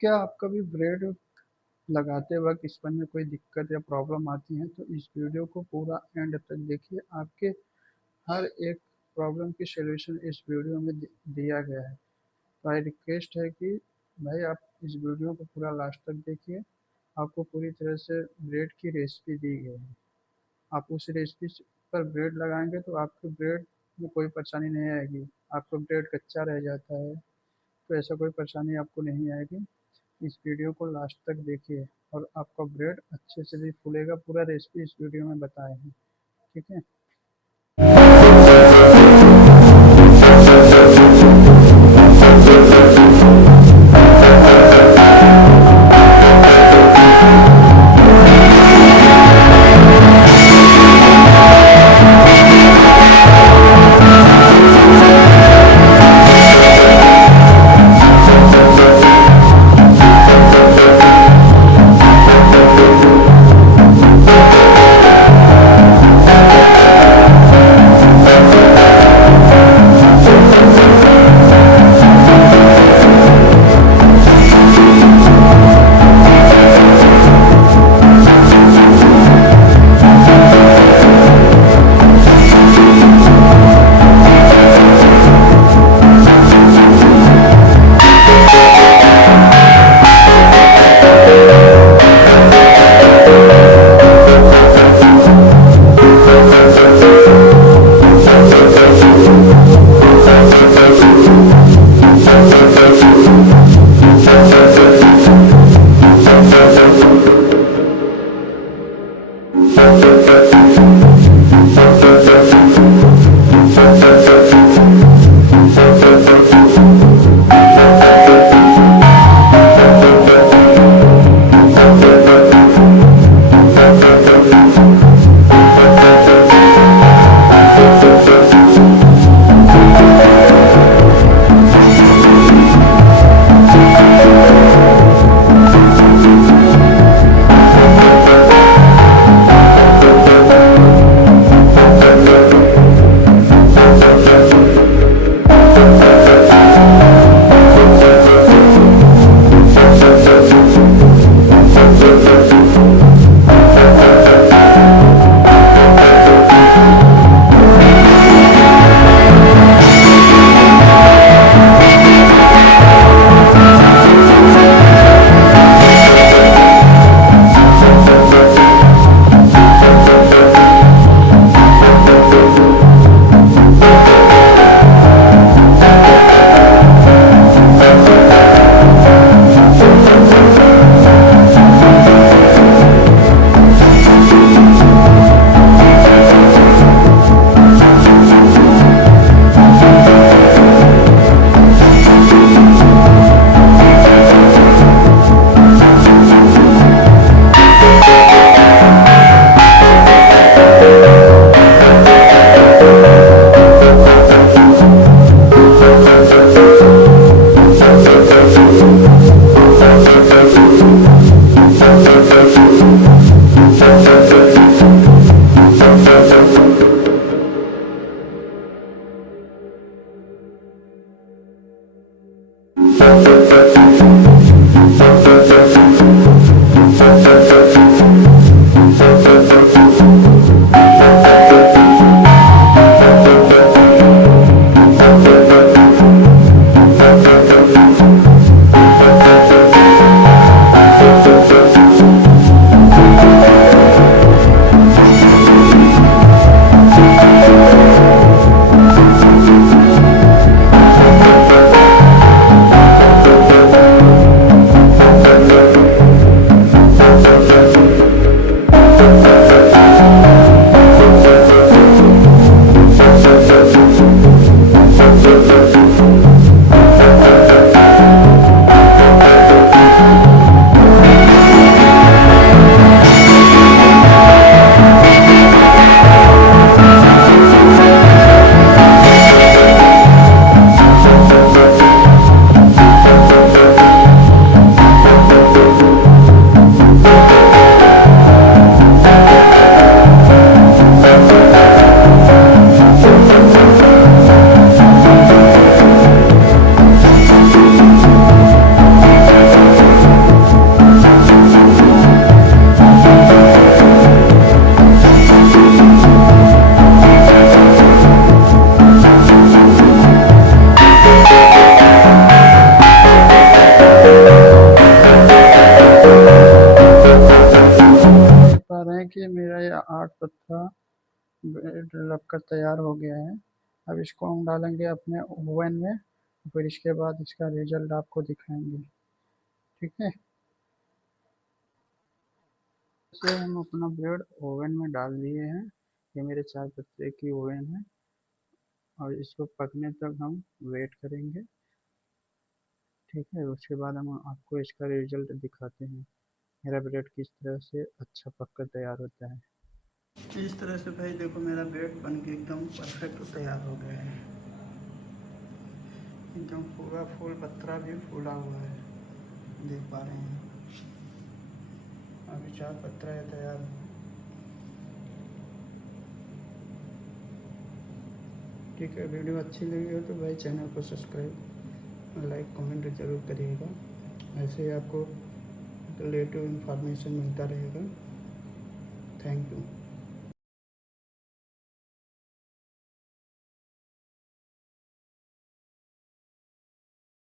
क्या आप कभी ब्रेड लगाते वक्त स्पंज में कोई दिक्कत या प्रॉब्लम आती है तो इस वीडियो को पूरा एंड तक देखिए। आपके हर एक प्रॉब्लम की सलूशन इस वीडियो में दिया गया है। भाई रिक्वेस्ट है कि भाई आप इस वीडियो को पूरा लास्ट तक देखिए। आपको पूरी तरह से ब्रेड की रेसिपी दी गई है। आप उस रेसिपी पर ब्रेड लगाएंगे तो आपके ब्रेड में कोई परेशानी नहीं आएगी। आपका ब्रेड कच्चा रह जाता है तो ऐसा कोई परेशानी आपको नहीं आएगी। इस वीडियो को लास्ट तक देखिए और आपका ब्रेड अच्छे से भी फूलेगा। पूरा रेसिपी इस वीडियो में बताए हैं, ठीक है। ब्रेड लगकर तैयार हो गया है। अब इसको हम डालेंगे अपने ओवन में, फिर इसके बाद इसका रिजल्ट आपको दिखाएंगे। ठीक है। जैसे हम अपना ब्रेड ओवन में डाल दिए हैं, ये मेरे 4 बजे की ओवन है, और इसको पकने तक हम वेट करेंगे। ठीक है, उसके बाद हम आपको इसका रिजल्ट दिखाते हैं, मेरा ब्रेड किस तरह से अच्छा पक कर तैयार होता है। इस तरह से भाई देखो, मेरा ब्रेड बन के एकदम परफेक्ट तैयार हो गया है। एकदम पूरा फूल पत्रा भी फूला हुआ है, देख पा रहे हैं। अभी 4 पत्रा है तैयार। ठीक है, वीडियो अच्छी लगी हो तो भाई चैनल को सब्सक्राइब, लाइक, कमेंट ज़रूर करिएगा। ऐसे ही आपको रिलेटिव इन्फॉर्मेशन मिलता रहेगा। Thank you.